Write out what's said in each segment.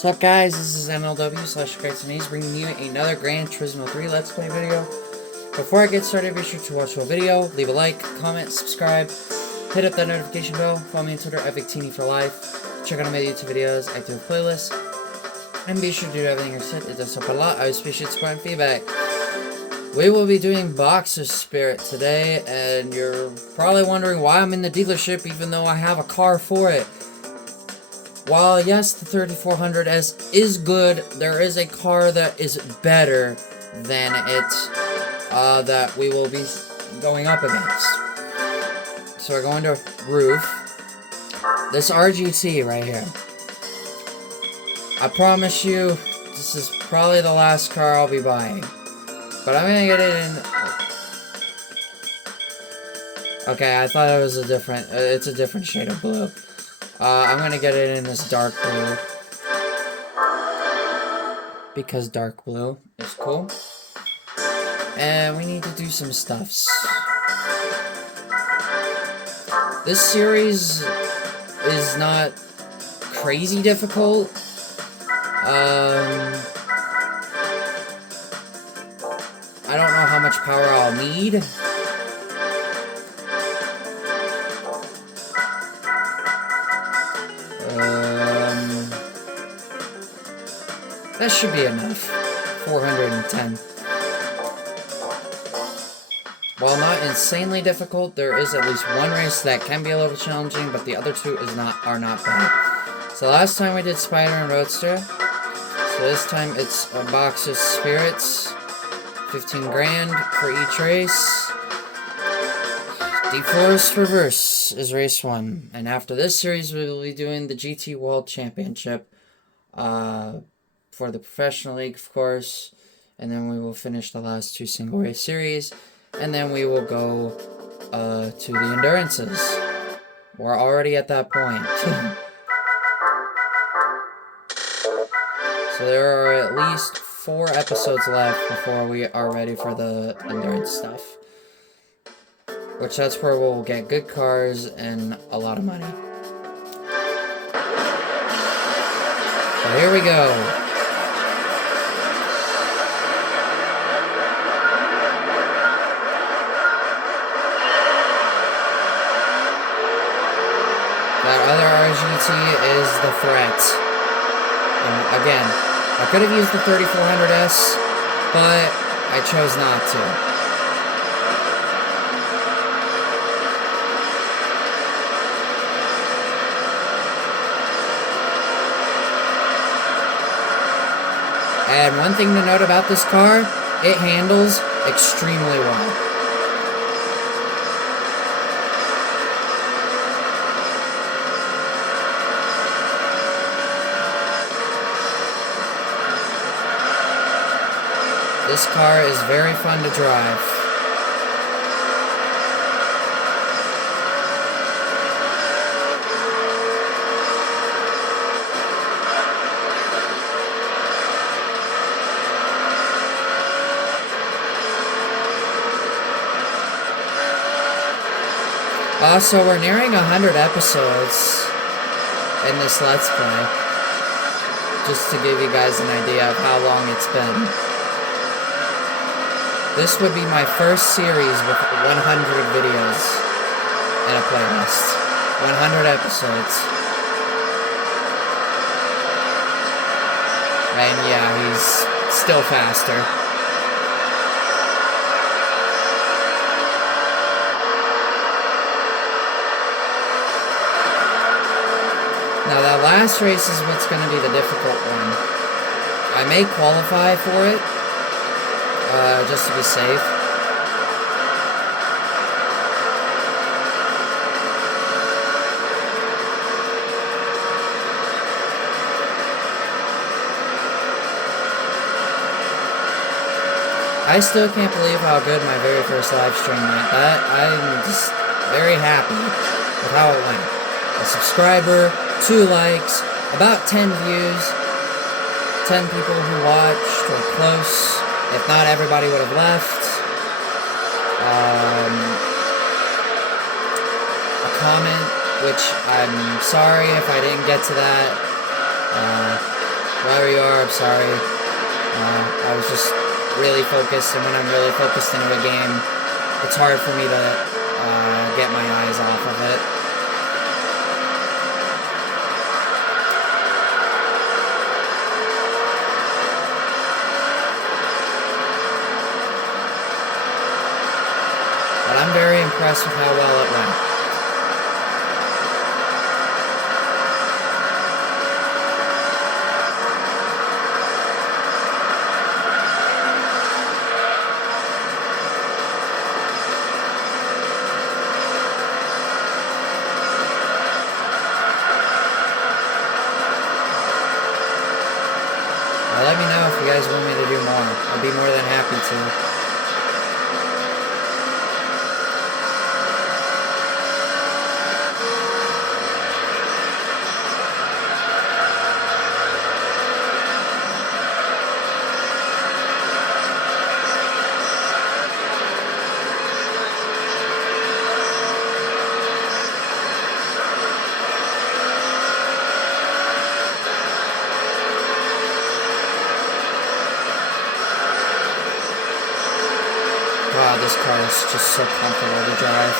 What's up guys, this is MLW/Great bringing you another Gran Turismo 3 Let's Play video. Before I get started, be sure to watch the whole video, leave a like, comment, subscribe, hit up that notification bell, follow me on Twitter, @VicTini for life, check out all my YouTube videos, I do a playlist, and be sure to do everything I said. It does help a lot. I always appreciate support and feedback. We will be doing Boxer Spirit today, and you're probably wondering why I'm in the dealership even though I have a car for it. While yes, the 3400S is good, there is a car that is better than it that we will be going up against. So we're going to Roof. This RGT right here. I promise you, this is probably the last car I'll be buying. But I'm gonna get it in... Okay, I thought it was a different... it's a different shade of blue. I'm gonna get it in this dark blue. Because dark blue is cool. And we need to do some stuffs. This series is not crazy difficult. I don't know how much power I'll need. That should be enough. 410. While not insanely difficult, there is at least one race that can be a little challenging, but the other two are not bad. So last time we did Spider and Roadster. So this time it's a box of spirits. 15 grand for each race. Deep Forest Reverse is race 1. And after this series, we will be doing the GT World Championship. For the professional league, of course, and then we will finish the last 2 single race series, and then we will go to the endurances. We're already at that point. So there are at least 4 episodes left before we are ready for the endurance stuff, which that's where we'll get good cars and a lot of money. So here we go. That other RGT is the threat. And again, I could have used the 3400S, but I chose not to. And one thing to note about this car, it handles extremely well. This car is very fun to drive. Also, we're nearing 100 episodes in this Let's Play. Just to give you guys an idea of how long it's been. This would be my first series with 100 videos in a playlist. 100 episodes. And yeah, he's still faster. Now that last race is what's going to be the difficult one. I may qualify for it. Just to be safe. I still can't believe how good my very first live stream went. I'm just very happy with how it went. A subscriber, 2 likes, about 10 views, 10 people who watched or close. If not, everybody would have left. A comment, which I'm sorry if I didn't get to that. you are, I'm sorry. I was just really focused, and when I'm really focused into a game, it's hard for me to get my eyes off of it. But I'm very impressed with how well it went. Let me know if you guys want me to do more. I'd be more than happy to. Wow, this car is just so comfortable to drive.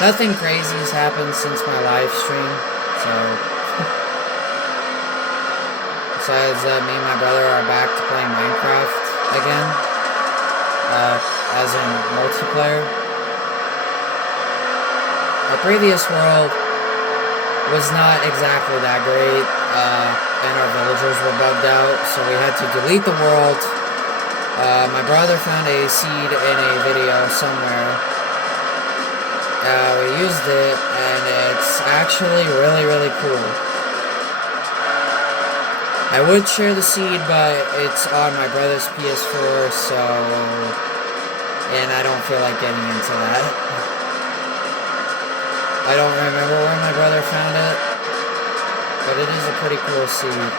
Nothing crazy has happened since my live stream, so besides that, me and my brother are back to playing Minecraft again, as in multiplayer. Our previous world was not exactly that great, and our villagers were bugged out, so we had to delete the world. My brother found a seed in a video somewhere. We used it, and it's actually really, really cool. I would share the seed, but it's on my brother's PS4, so... and I don't feel like getting into that. I don't remember where my brother found it, but it is a pretty cool seed.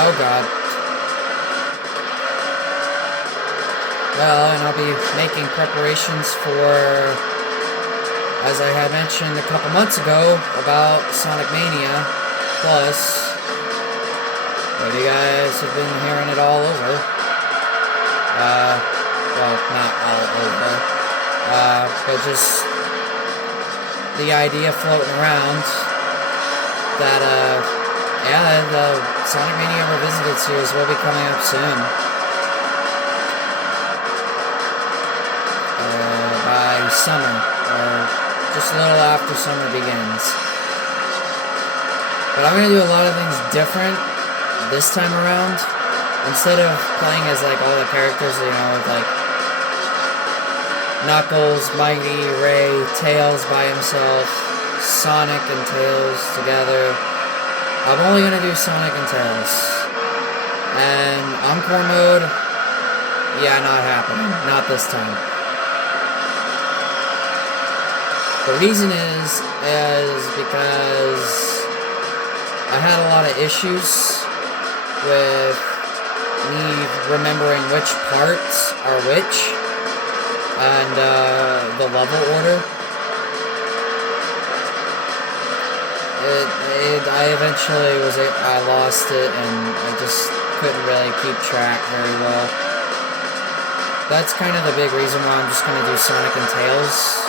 Oh god. Well, and I'll be making preparations for, as I had mentioned a couple months ago, about Sonic Mania Plus. But you guys have been hearing it all over. Well, not all over. But just the idea floating around that, yeah, the Sonic Mania Revisited series will be coming up soon. By summer, or just a little after summer begins. But I'm going to do a lot of things different this time around. Instead of playing as, like, all the characters, you know, with, like, Knuckles, Mighty, Ray, Tails by himself, Sonic and Tails together. I'm only going to do Sonic and Tails. And Encore mode, yeah, not happening. Not this time. The reason is because I had a lot of issues with me remembering which parts are which, and the level order. I eventually I lost it, and I just couldn't really keep track very well. That's kind of the big reason why I'm just going to do Sonic and Tails.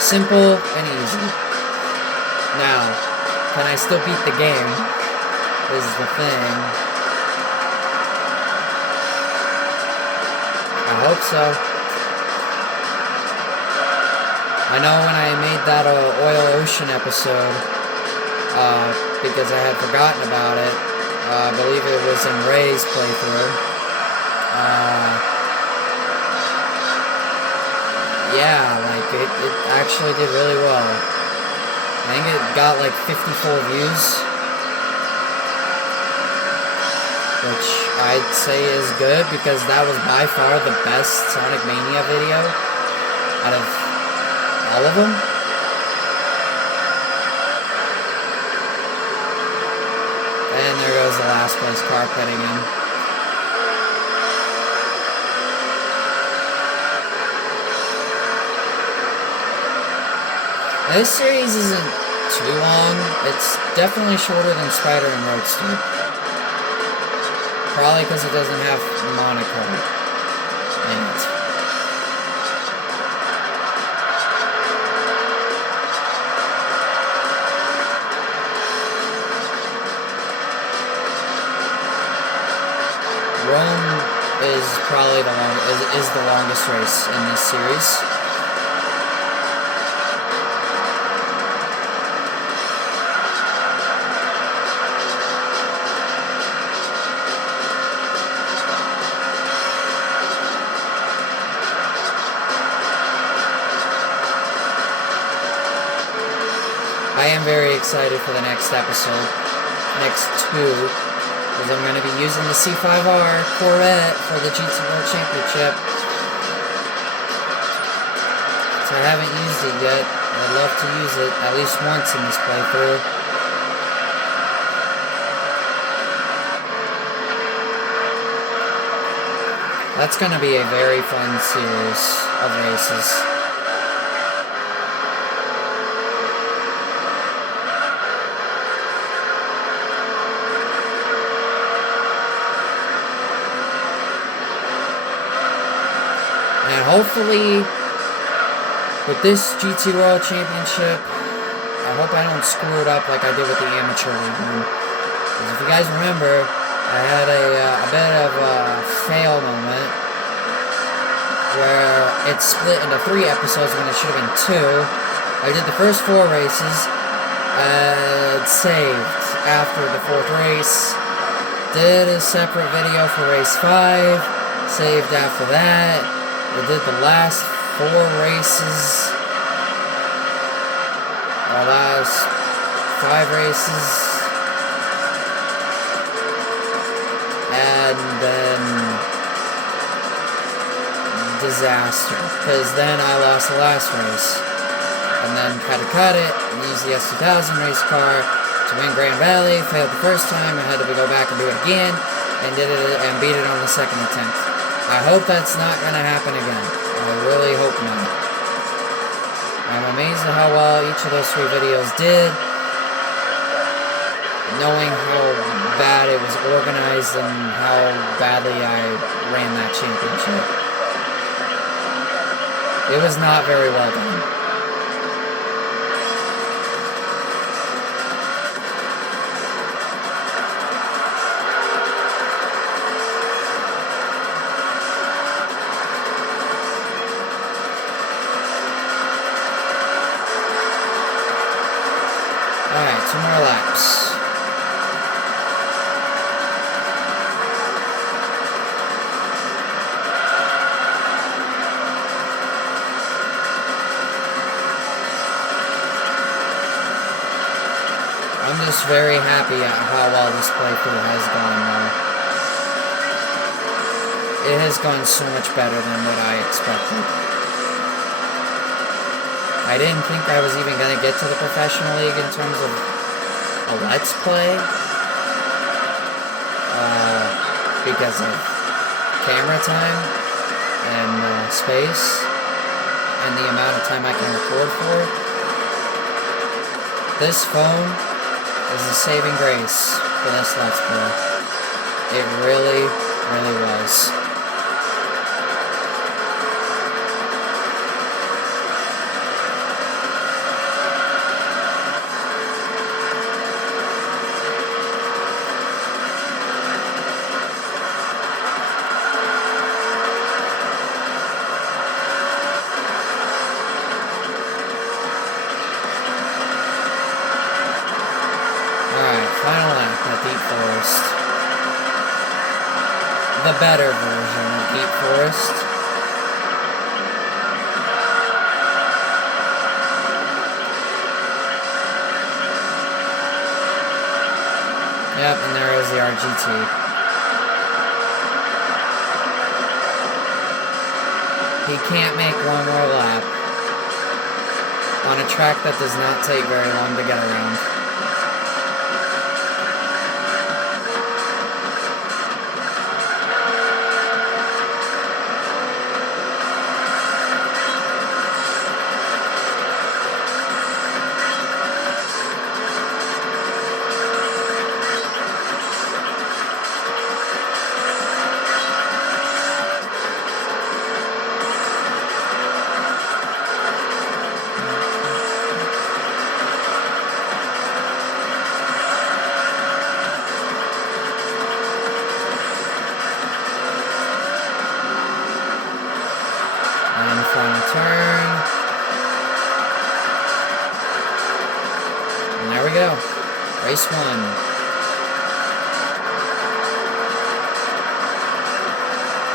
Simple and easy. Now, can I still beat the game? Is the thing. I hope so. I know when I made that Oil Ocean episode, because I had forgotten about it, I believe it was in Ray's playthrough, yeah, like, it actually did really well. I think it got, like, 54 views, which I'd say is good, because that was by far the best Sonic Mania video out of all of them. was the last place car pitting in. This series isn't too long. It's definitely shorter than Spider and Roadster. Probably because it doesn't have Monaco in it. Rome is probably the longest race in this series. I am very excited for the next episode, next two, because I'm going to be using the C5R Corvette for the GT World Championship. So I haven't used it yet. I'd love to use it at least once in this playthrough. That's going to be a very fun series of races. And hopefully, with this GT World Championship, I hope I don't screw it up like I did with the Amateur League one. Because if you guys remember, I had a bit of a fail moment where it split into 3 episodes when it should have been 2. I did the first 4 races, and saved after the 4th race. Did a separate video for race 5, saved after that. I did the last 4 races, or last 5 races, and then disaster, because then I lost the last race, and then had to cut it, and use the S2000 race car to win Grand Valley. Failed the first time, I had to go back and do it again, and did it and beat it on the 2nd attempt. I hope that's not going to happen again. I really hope not. I'm amazed at how well each of those 3 videos did. Knowing how bad it was organized and how badly I ran that championship. It was not very well done. Alright, 2 more laps. I'm just very happy at how well this playthrough has gone now. It has gone so much better than what I expected. I didn't think I was even going to get to the professional league in terms of a let's play. Because of camera time and space and the amount of time I can record for. This phone is a saving grace for this let's play. It really, really was. Final lap at Deep Forest. The better version of Deep Forest. Yep, and there is the RGT. He can't make one more lap on a track that does not take very long to get around. we go. Race 1.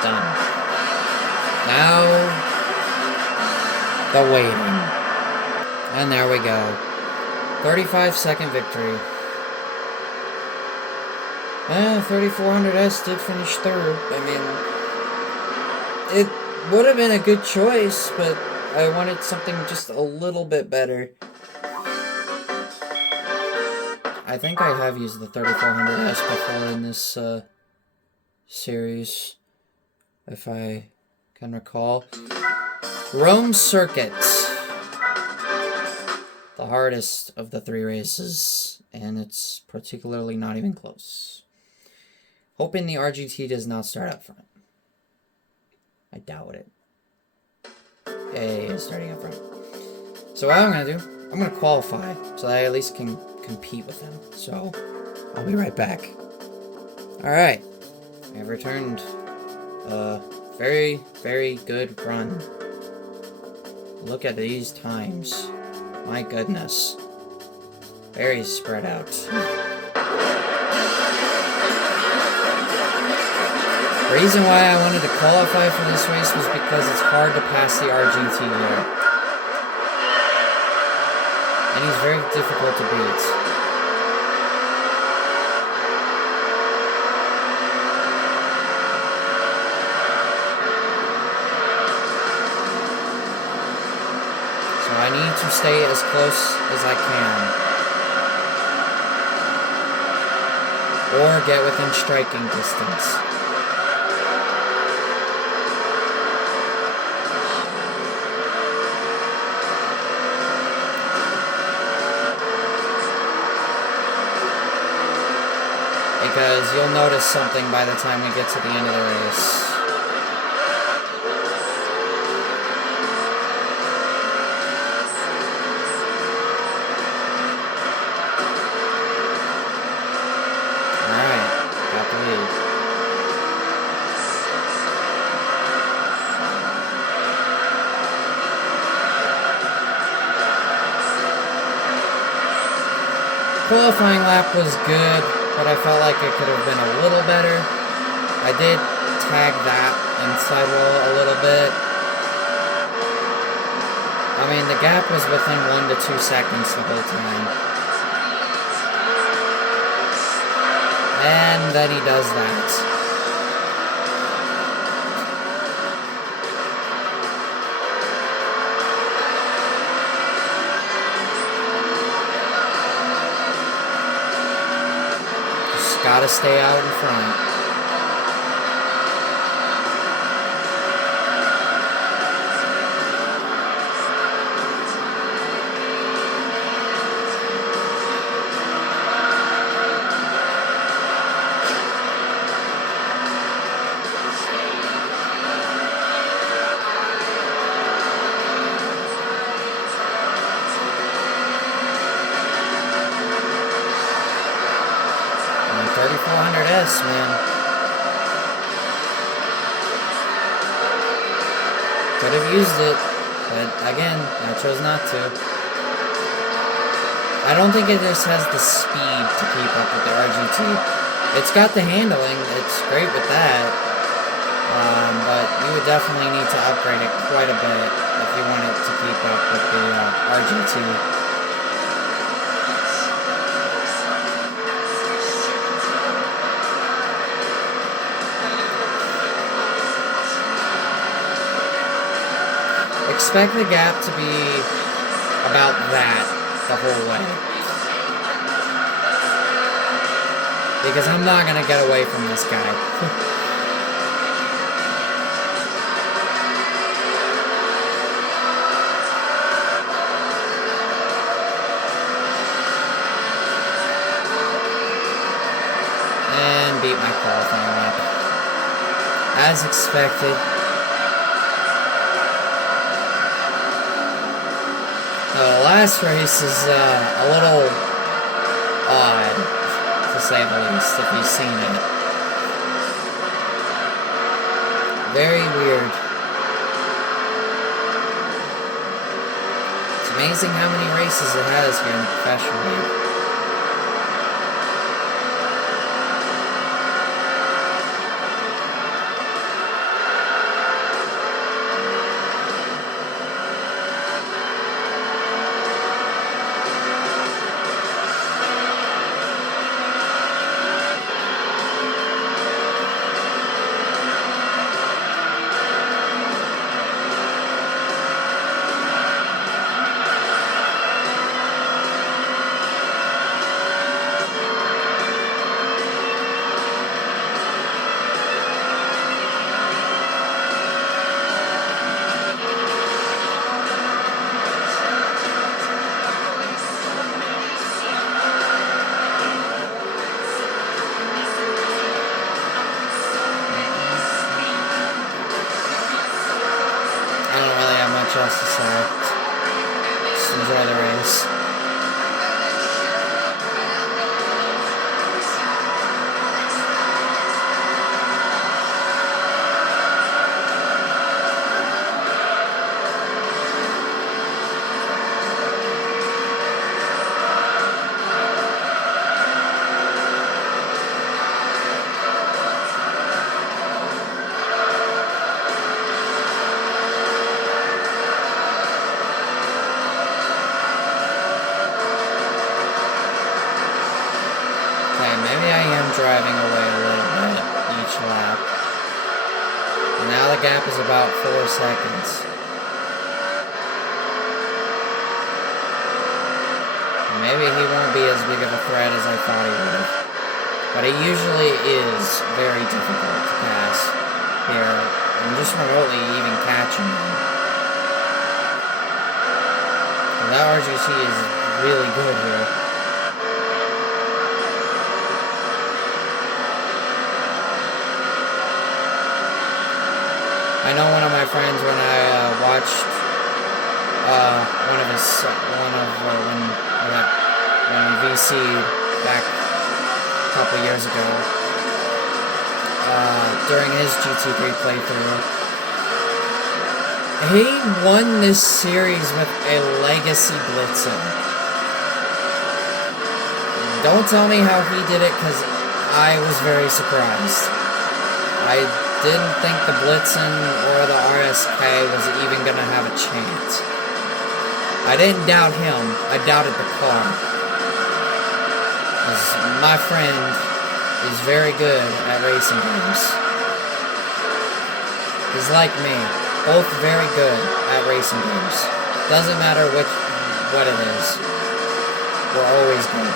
Done. Now, the waiting. And there we go. 35-second victory. 3400S did finish 3rd. I mean, it would have been a good choice, but I wanted something just a little bit better. I think I have used the 3400S before in this series, if I can recall. Rome Circuit. The hardest of the 3 races, and it's particularly not even close. Hoping the RGT does not start up front. I doubt it. Yay, it's starting up front. So what I'm going to do, I'm going to qualify so that I at least can compete with them. So I'll be right back. Alright, I have returned. Very, very good run. Look at these times. My goodness. Very spread out. The reason why I wanted to qualify for this race was because it's hard to pass the RGT here. And he's very difficult to beat. So I need to stay as close as I can. Or get within striking distance. Because you'll notice something by the time we get to the end of the race. Alright, got the lead. Qualifying lap was good, but I felt like it could have been a little better. I did tag that inside wall a little bit. I mean, the gap was within 1 to 2 seconds the whole time. And then he does that. Gotta stay out in front. And 3400S, man. Could have used it, but again, I chose not to. I don't think it just has the speed to keep up with the RGT. It's got the handling, it's great with that, but you would definitely need to upgrade it quite a bit if you want it to keep up with the RGT. Expect the gap to be about that the whole way. Because I'm not going to get away from this guy. And beat my qualifying lap. As expected. The last race is a little odd, to say the least, if you've seen it. Very weird. It's amazing how many races it has here in the professional league. Maybe I am driving away a little bit each lap. And now the gap is about 4 seconds. Maybe he won't be as big of a threat as I thought he would. But he usually is very difficult to pass here. And just remotely even catching him. And that RGC is really good here. I know one of my friends, when I watched when we VC'd back a couple years ago, during his GT3 playthrough, he won this series with a Legacy Blitzen. Don't tell me how he did it, because I was very surprised. I didn't think the Blitzen or the RSK was even going to have a chance. I didn't doubt him, I doubted the car. Because my friend is very good at racing games. He's like me, both very good at racing games. Doesn't matter what it is. We're always good.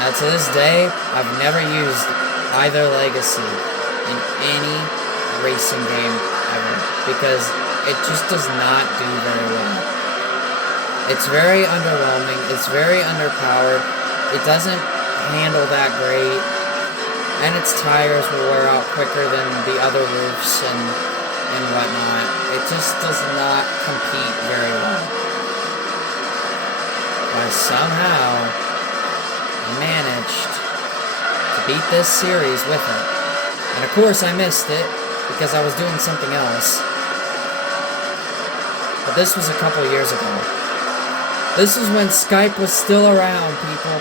Now, to this day, I've never used either Legacy in any racing game ever, because it just does not do very well. It's very underwhelming, it's very underpowered, it doesn't handle that great, and its tires will wear out quicker than the other roofs and whatnot. It just does not compete very well. But somehow managed to beat this series with it. And of course I missed it because I was doing something else. But this was a couple years ago. This is when Skype was still around, people.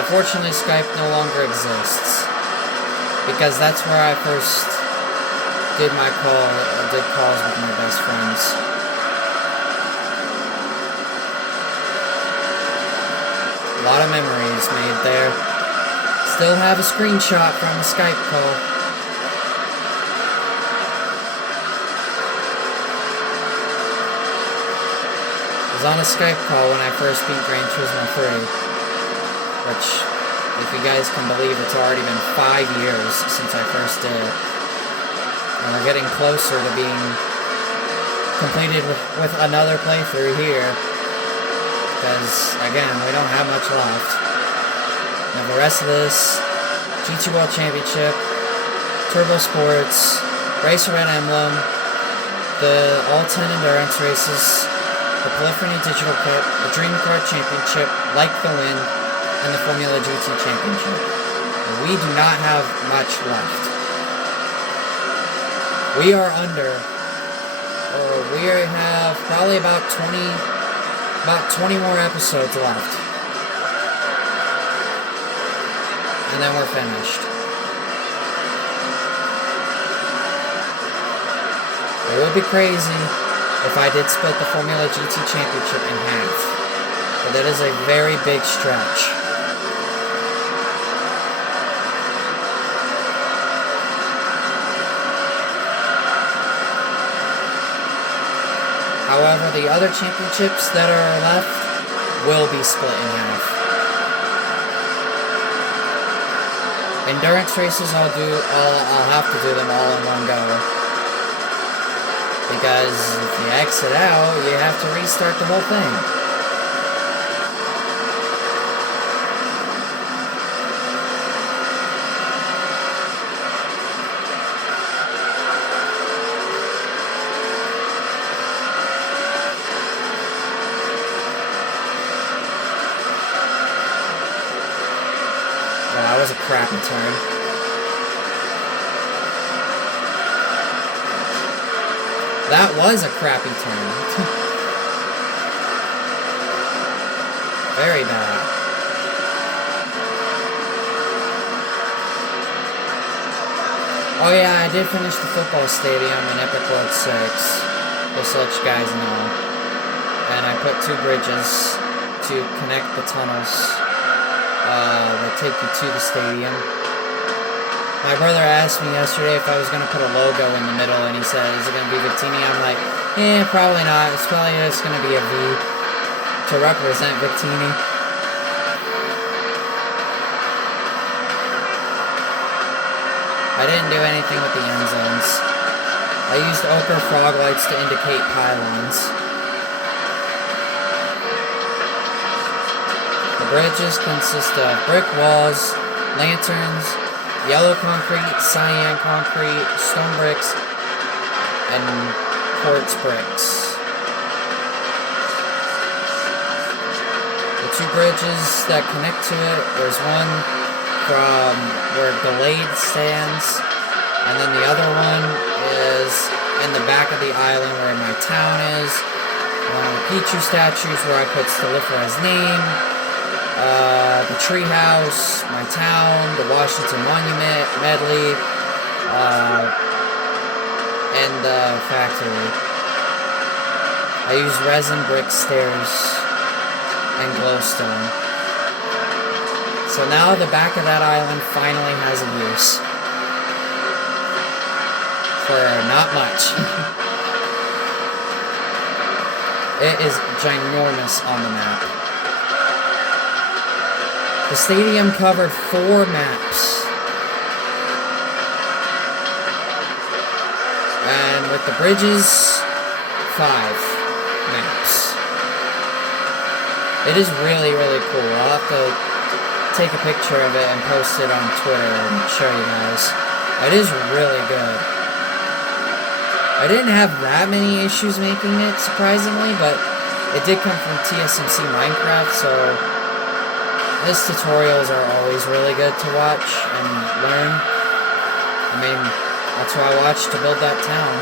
Unfortunately, Skype no longer exists, because that's where I first did calls with my best friends. A lot of memories made there. Still have a screenshot from a Skype call. I was on a Skype call when I first beat Gran Turismo 3. Which, if you guys can believe, it's already been 5 years since I first did it. And we're getting closer to being completed with another playthrough here. Because, again, we don't have much left. Now, the rest of this, GT World Championship, Turbo Sports, Racer Red Emblem, all 10 endurance races, the Polyphony Digital Cup, the Dream Car Championship, Like the Wind, and the Formula GT Championship. And we do not have much left. We have probably about 20 more episodes left. And then we're finished. It would be crazy if I did split the Formula GT Championship in half. But that is a very big stretch. However, the other championships that are left will be split in half. Endurance races, I'll have to do them all in one go. Because if you exit out, you have to restart the whole thing. That was a crappy turn. That was a crappy turn. Very bad. Oh yeah, I did finish the football stadium in Epic World 6, just to let you guys know. And I put 2 bridges to connect the tunnels that take you to the stadium. My brother asked me yesterday if I was going to put a logo in the middle, and he said, is it going to be Victini? I'm like, probably not. It's probably just going to be a V to represent Victini. I didn't do anything with the end zones. I used ochre frog lights to indicate pylons. The bridges consist of brick walls, lanterns, yellow concrete, cyan concrete, stone bricks, and quartz bricks. The 2 bridges that connect to it, there's one from where Delayed stands, and then the other one is in the back of the island where my town is. One of the Pichu statues where I put Stolifera's name, the treehouse, my town, the Washington Monument, medley, and the factory. I used resin brick stairs and glowstone. So now the back of that island finally has a use. For not much. It is ginormous on the map. The stadium covered 4 maps. And with the bridges, 5 maps. It is really, really cool. I'll have to take a picture of it and post it on Twitter and show you guys. It is really good. I didn't have that many issues making it, surprisingly, but it did come from TSMC Minecraft, so his tutorials are always really good to watch and learn. I mean, that's what I watched to build that town.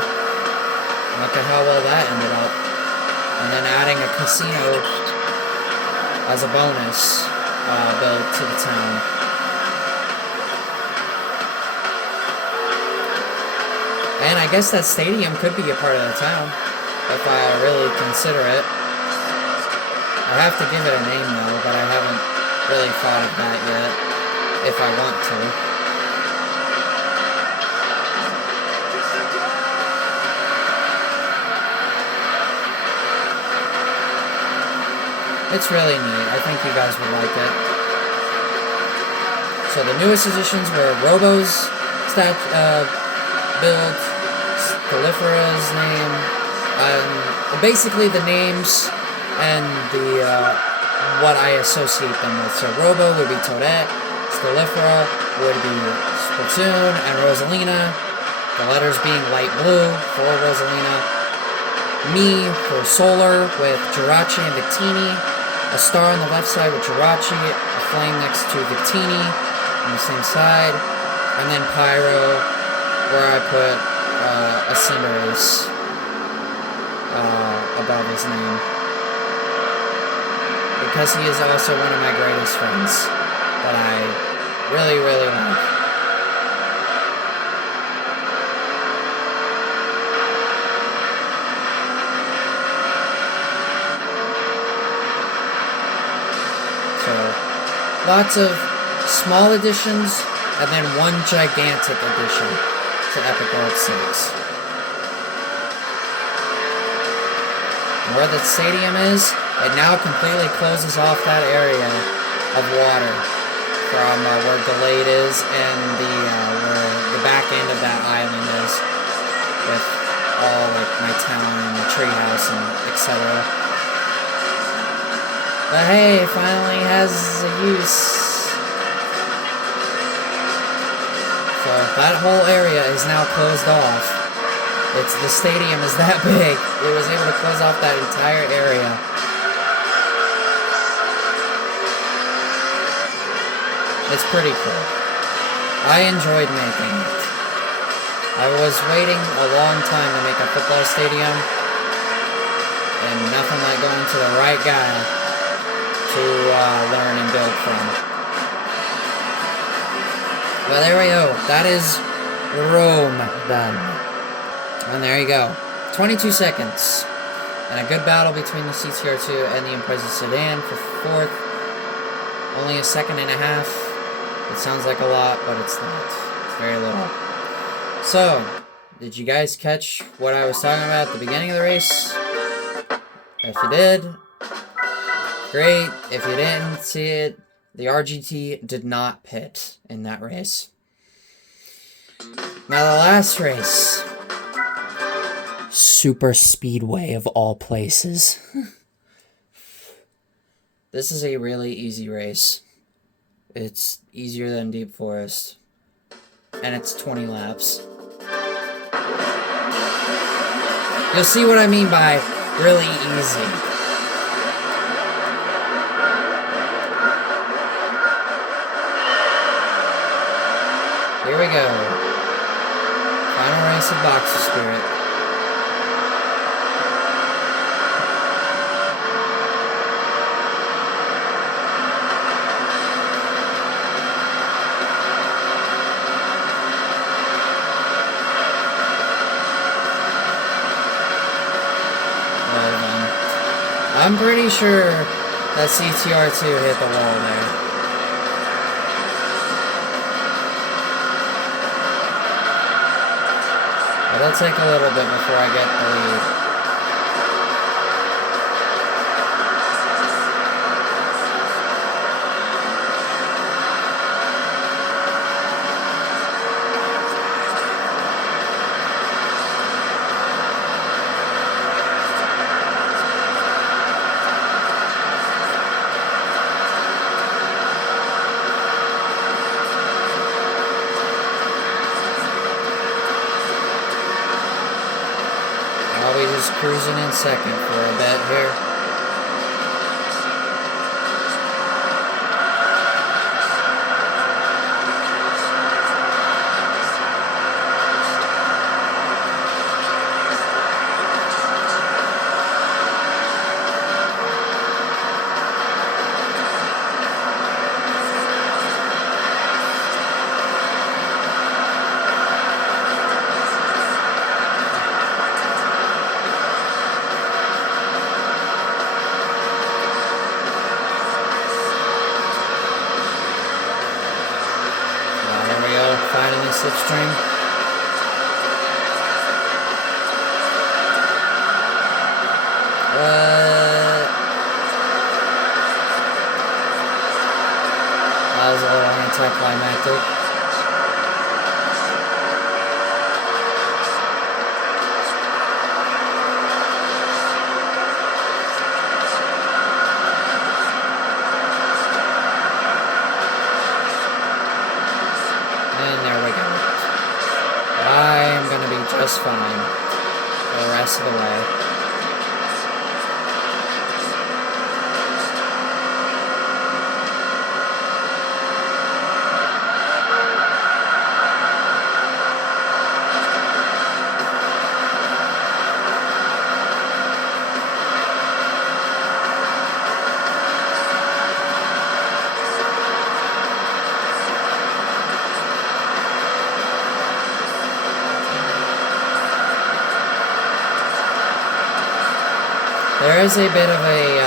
Look at how well that ended up. And then adding a casino as a bonus build to the town. And I guess that stadium could be a part of the town, if I really consider it. I have to give it a name though, but I haven't really thought of that yet, if I want to. It's really neat. I think you guys would like it. So the newest additions were Robo's build, Stolifera's name, basically the names and the what I associate them with. So Robo would be Toadette, Stolifera would be Splatoon, and Rosalina, the letters being light blue for Rosalina. Me for Solar with Jirachi and Victini. A star on the left side with Jirachi, a flame next to Victini on the same side, and then Pyro, where I put a Cinderace above his name. Because he is also one of my greatest friends that I really, really like. Lots of small additions, and then one gigantic addition to Epic World 6. Where the stadium is, it now completely closes off that area of water from where Delayed is and where the back end of that island is, with all like my town and the treehouse and etc. But hey, it finally has a use. So that whole area is now closed off. The stadium is that big. It was able to close off that entire area. It's pretty cool. I enjoyed making it. I was waiting a long time to make a football stadium, and nothing like going to the right guy to learn and build from. But there we go. That is Rome done. And there you go. 22 seconds. And a good battle between the CTR2 and the Impreza Sedan for 4th. Only a second and a half. It sounds like a lot, but it's not. It's very little. So, did you guys catch what I was talking about at the beginning of the race? If you did, great. If you didn't see it, the RGT did not pit in that race. Now the last race. Super Speedway of all places. This is a really easy race. It's easier than Deep Forest. And it's 20 laps. You'll see what I mean by really easy. Here we go. Final race of Boxer Spirit. I'm pretty sure that CTR2 hit the wall there. But it'll take a little bit before I get the lead. Just cruising in second for a bit here. Finally slipstream. That was a little anticlimactic. Just fine for the rest of the way. There is a bit of a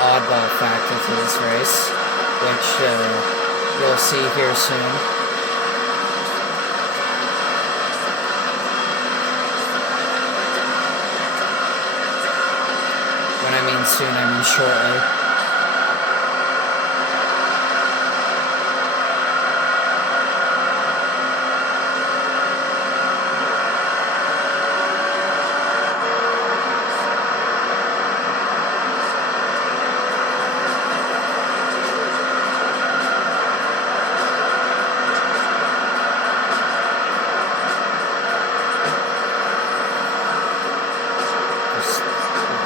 oddball factor to this race, which you'll see here soon. When I mean soon, I mean shortly.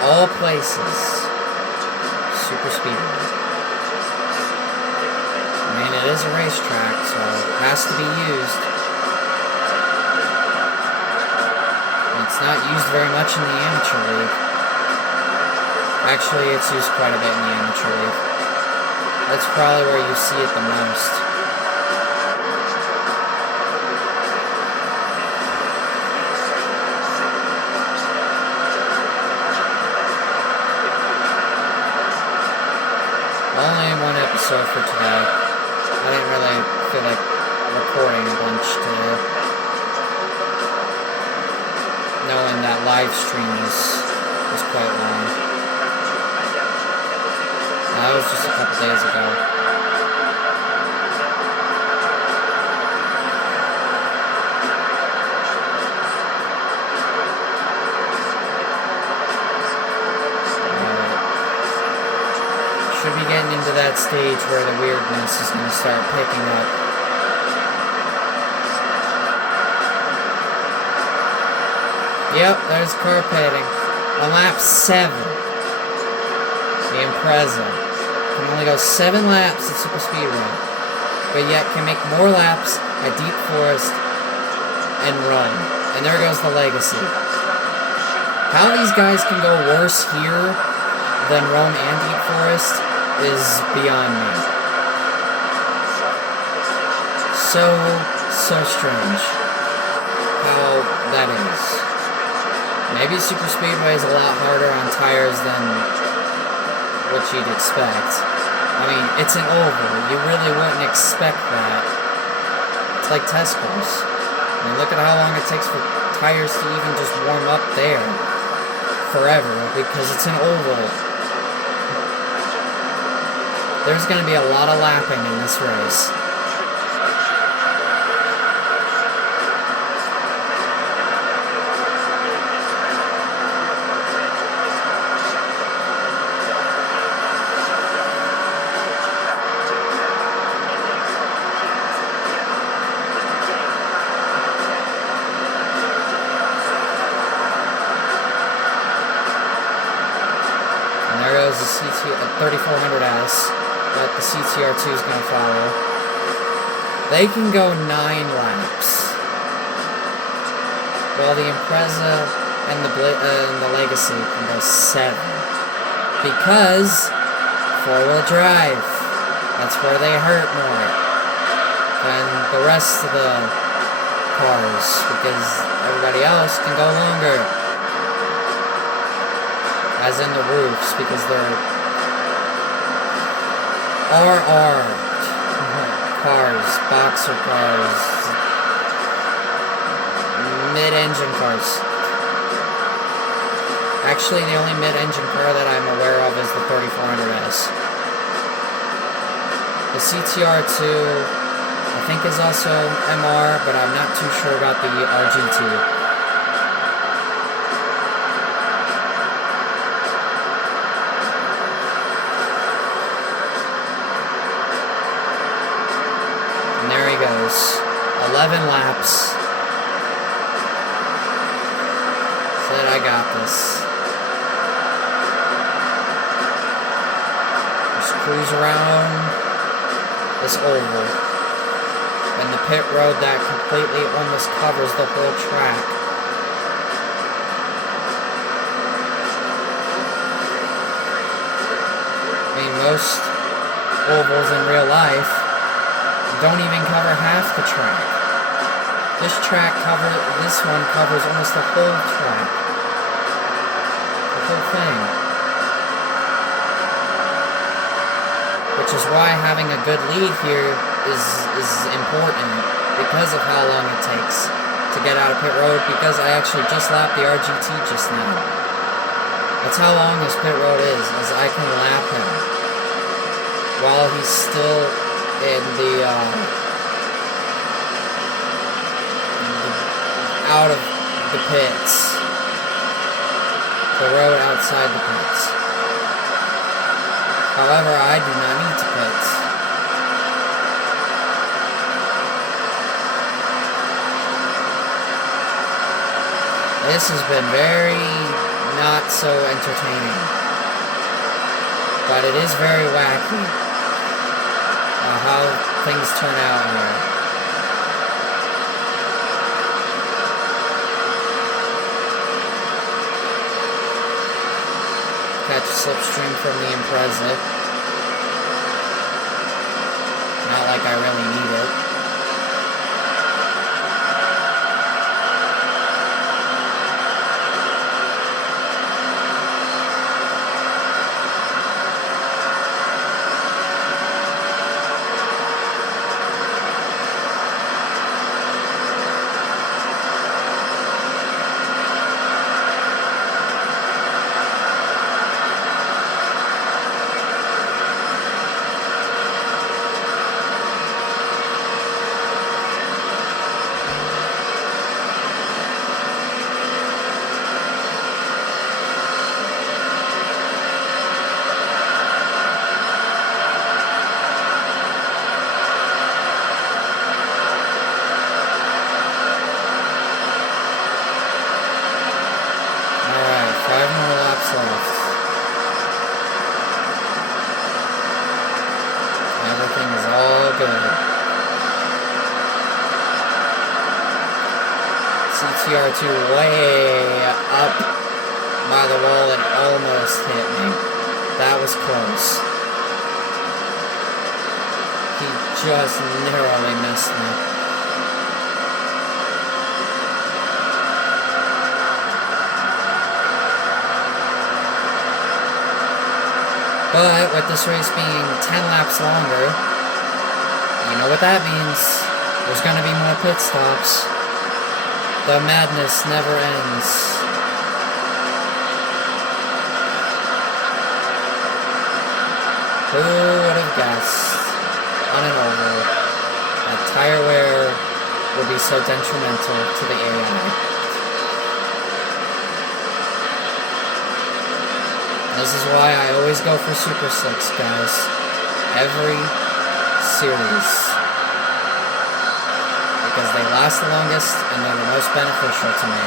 All places, super speedway. I mean, it is a racetrack, so it has to be used. It's not used very much in the amateur league. Actually, it's used quite a bit in the amateur league. That's probably where you see it the most. episode for today. I didn't really feel like recording a bunch today. Knowing that live stream was quite long. That was just a couple days ago. Should be getting into that stage where the weirdness is going to start picking up. Yep, there's car padding. On lap 7, the Impreza can only go 7 laps at Super Speedway, but yet can make more laps at Deep Forest and run. And there goes the Legacy. How these guys can go worse here than Rome and Deep Forest is beyond me. So strange how that is. Maybe Super Speedway is a lot harder on tires than what you'd expect. I mean, it's an oval. You really wouldn't expect that. It's like test cars. I mean, look at how long it takes for tires to even just warm up there. Forever, because it's an oval. There's going to be a lot of lapping in this race. And there goes the 3400S. That the CTR2 is going to follow. They can go 9 laps, while the Impreza and the Legacy can go 7. Because 4-wheel drive, that's where they hurt more than the rest of the cars, because everybody else can go longer, as in the roofs, because they're RR cars, boxer cars, mid-engine cars. Actually, the only mid-engine car that I'm aware of is the 3400S. The CTR2, I think, is also MR, but I'm not too sure about the RGT. And there he goes. 11 laps. Said I got this. Just cruise around this oval. And the pit road that completely almost covers the whole track. I mean, most ovals in real life don't even cover half the track. This one covers almost the whole track. The whole thing. Which is why having a good lead here is important, because of how long it takes to get out of pit road, because I actually just lapped the RGT just now. That's how long this pit road is, as I can lap him while he's still in the out of the pits, the road outside the pits. However, I do not need to pit. This has been very not so entertaining, but it is very wacky how things turn out here. Catch a slipstream from the Impreza. Not like I really need it. TR2 way up by the wall and almost hit me. That was close. He just narrowly missed me. But with this race being 10 laps longer, you know what that means. There's going to be more pit stops. The madness never ends. Who would have guessed on an oval that tire wear would be so detrimental to the AI? This is why I always go for super slicks, guys. Every series. Because they last the longest and they're the most beneficial to me.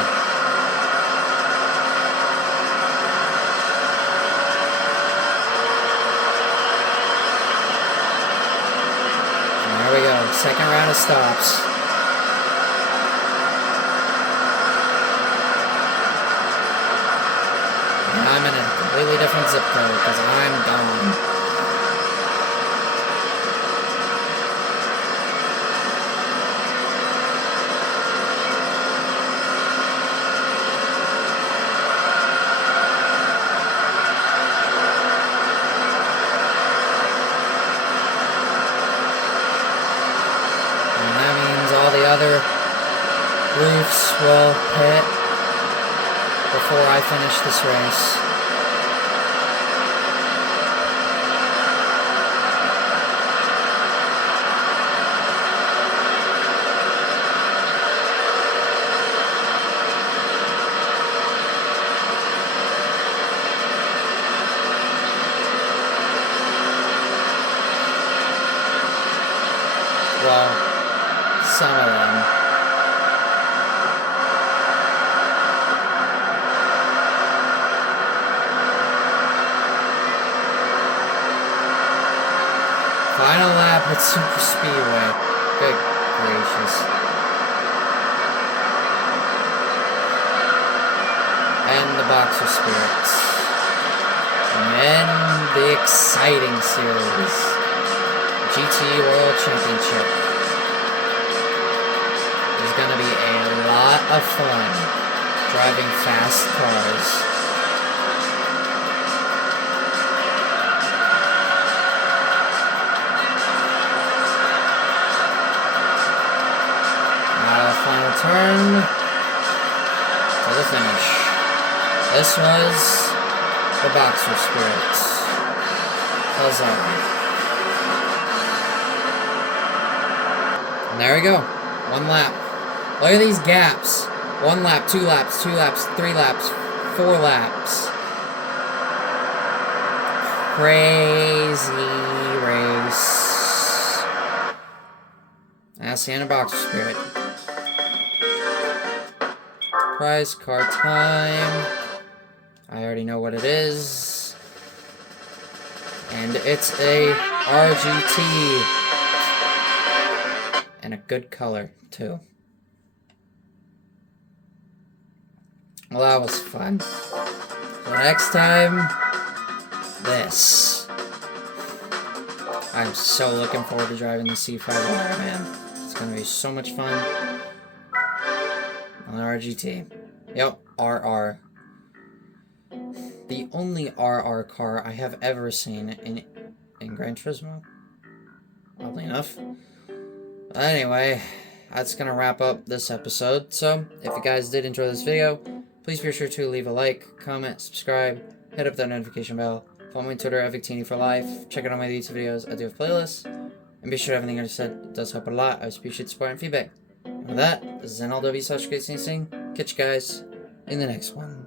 And there we go. Second round of stops. I'm in a completely different zip code because I'm gone. And that means all the other roofs will pit before I finish this race. Well, some of them. Final lap at Super Speedway. Good gracious. And the Boxer Spirits. And then the exciting series. GT World Championship. It's gonna be a lot of fun driving fast cars. Final turn to the finish. This was the Boxer Spirits. Huzzah. And there we go. One lap. Look at these gaps. 1 lap, 2 laps, 2 laps, 3 laps, 4 laps. Crazy race. That's the end of Boxer Spirit. Prize car time. I already know what it is. And it's a RGT. And a good color, too. Well, that was fun. So next time, this. I'm so looking forward to driving the C5R, man. It's gonna be so much fun. On the RGT. Yep, RR. The only RR car I have ever seen in Gran Turismo. Oddly enough. But anyway, that's gonna wrap up this episode. So, if you guys did enjoy this video, please be sure to leave a like, comment, subscribe, hit up that notification bell. Follow me on Twitter, @VicTini for life. Check out all my YouTube videos. I do have playlists. And be sure everything I just said does help a lot. I appreciate support and feedback. And with that, this is NLW/GreatSing. Catch you guys in the next one.